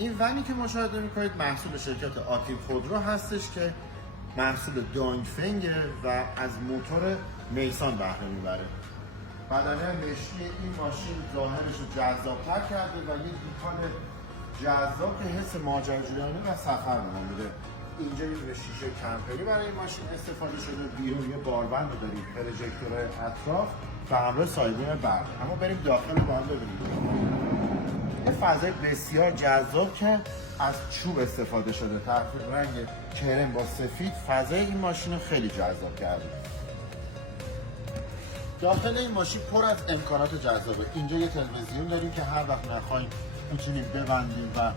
این ونی که مشاهده میکنید محصول شرکت آتیل خودرو هستش که محصول دانگفنگ و از موتور نیسان بهره میبره. بدنه مشکی این ماشین ظاهرش رو جذاب‌تر کرده و یک دیکال جذاب که حس ماجراجویانه و سفر به ما میده. اینجا یه شیشه کمپری برای این ماشین استفاده شده، بیرون یه باربند رو داریم، پروژکتور اطراف و همراه سایبون برق. اما بریم داخل با هم ببینیم. یه فضای بسیار جذاب که از چوب استفاده شده، تقریبا رنگ کرم با سفید فضای این ماشین رو خیلی جذاب کرده. داخل این ماشین پر از امکانات جذابه. اینجا یه تلویزیون داریم که هر وقت نخواهیم میتونیم ببندیم و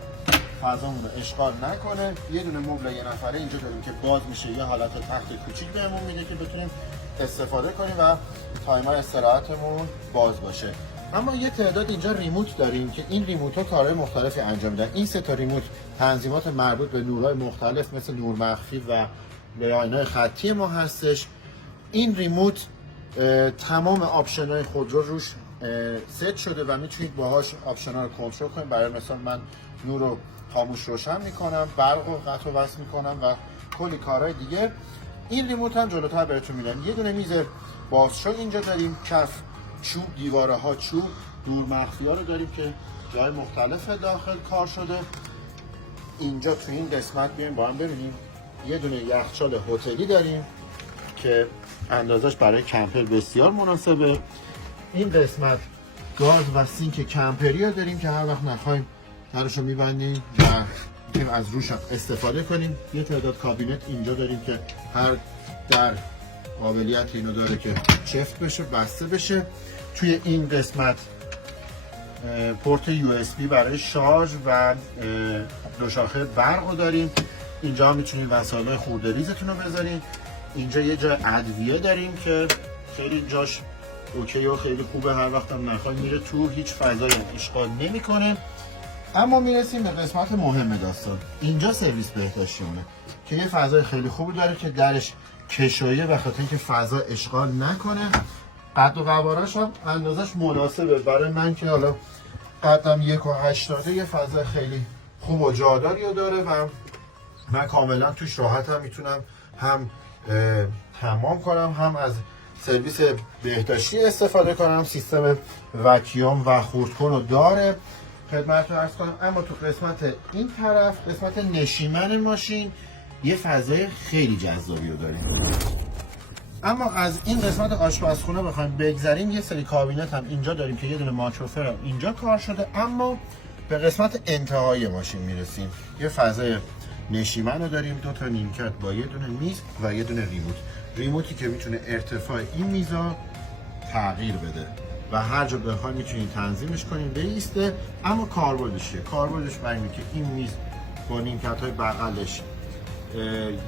فضامون رو اشغال نکنه. یه دونه مبل یه نفره اینجا داریم که باز میشه، یه حالت تخت کوچیک بهمون میده که بتونیم استفاده کنیم و تایمر استراحتمون باز باشه. اما یه تعداد اینجا ریموت داریم که این ریموت ها کارهای مختلفی انجام میدن. این سه تا ریموت تنظیمات مربوط به نورهای مختلف مثل نور مخفی و لاین‌های خطی ما هستش. این ریموت تمام آپشن‌های خودرو روش ست شده و میتونید باهاش آپشن‌ها رو کنترل کنید. برای مثال من نور رو خاموش روشن میکنم، برق رو قطع و وصل میکنم و کلی کارهای دیگه. این ریموت هم جلوتر بهتون میدم. یه دونه میز بازشو اینجا داریم، کف چوب، دیواره ها چوب، نور مخفی ها رو داریم که جای مختلف داخل کار شده. اینجا تو این قسمت بیایم با هم ببینیم. یه دونه یخچال هتلی داریم که اندازش برای کمپر بسیار مناسبه. این قسمت گاز و سینک کمپری ها داریم که هر وقت نخواهیم درش رو میبندیم و میتونیم از روش استفاده کنیم. یه تعداد کابینت اینجا داریم که هر در قابلیت اینو داره که چفت بشه، بسته بشه. توی این قسمت پورت USB برای شارژ و دو شاخه برق رو داریم. اینجا میتونید وسایل خورده ریزتون رو بذارین. اینجا یه جای ادویه داریم که خیلی جاش اوکی و خیلی خوبه، هر وقت هم نخواهی میره تو، هیچ فضایی اشغال نمیکنه. اما میرسیم به قسمت مهم داستان. اینجا سرویس بهداشتیونه که یه فضای خیلی خوبی داره که درش کشویه و خاطر اینکه فضا اشغال نکنه. قد و قوارش هم اندازش مناسبه برای من که حالا قدم 1.80 یه فضای خیلی خوب و جاداری رو داره و من کاملا توش راحت هم میتونم هم حمام کنم، هم از سرویس بهداشتی استفاده کنم. سیستم وکیوم و خردکن رو داره خدمتتون عرض کنم. اما تو قسمت این طرف، قسمت نشیمن ماشین، یه فضای خیلی جذابی رو داریم. اما از این قسمت آشپزخونه بخوایم بگذریم، یه سری کابینت هم اینجا داریم که یه دونه ماچوفر هم اینجا کار شده. اما به قسمت انتهای ماشین میرسیم. یه فضای نشیمن رو داریم، دو تا نیمکت با یه دونه میز و یه دونه ریموتی که میتونه ارتفاع این میزا تغییر بده و هر جا بخواید میتونید تنظیمش کنین بیسته. اما کاربردش چیه؟ کاربردش برای که این میز با نیمکت‌های بغلش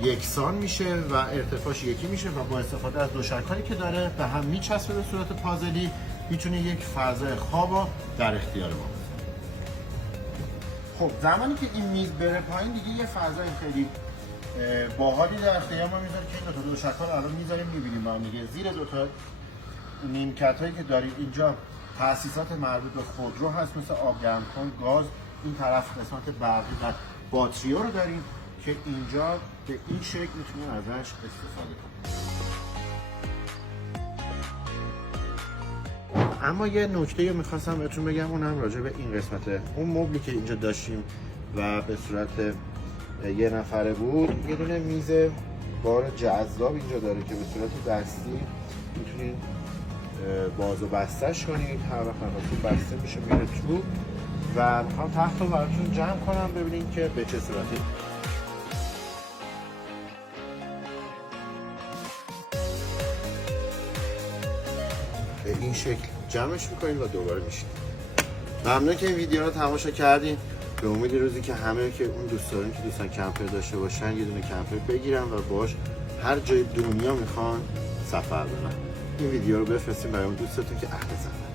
یکسان میشه و ارتفاعش یکی میشه و با استفاده از دوشکایی که داره به هم میچسبه به صورت پازلی، میتونه یک فضای خواب در اختیار ما بذاره. خب زمانی که این میز بره پایین دیگه یه فضای خیلی باحالی در اختیار ما میذاره که این دو تا دوشکا رو الان میذاریم میبینیم با هم دیگه. زیر دو تا نیمکتایی که داریم اینجا تاسیسات مربوط به خودرو هست مثل آب گرم کن، گاز. این طرف قسمت برقی و باتری‌ها رو داریم که اینجا به این شکل میتونیم ازش استفاده کنیم. اما یه نکته رو میخواستم بهتون بگم، اونم راجع به این قسمته. اون مبلی که اینجا داشتیم و به صورت یه نفره بود، یه دونه میز بار جذاب اینجا داره که به صورت دستی میتونید باز و بستش کنید. هر وقت نخواستید بسته میشه میره تو و میخوام تخت رو براتون جمع کنم ببینید که به چه صورتی. به این شکل جمعش میکنید و دوباره میشید. ممنون که این ویدیو رو تماشا کردین. به امید روزی که همه که اون دوست دارن که دوستان کمپر داشته باشن یه دونه کمپر بگیرن و باش هر جای دنیا میخوان سفر برن. این ویدیو رو بفرستین برای اون دوستتون که اهل سفر.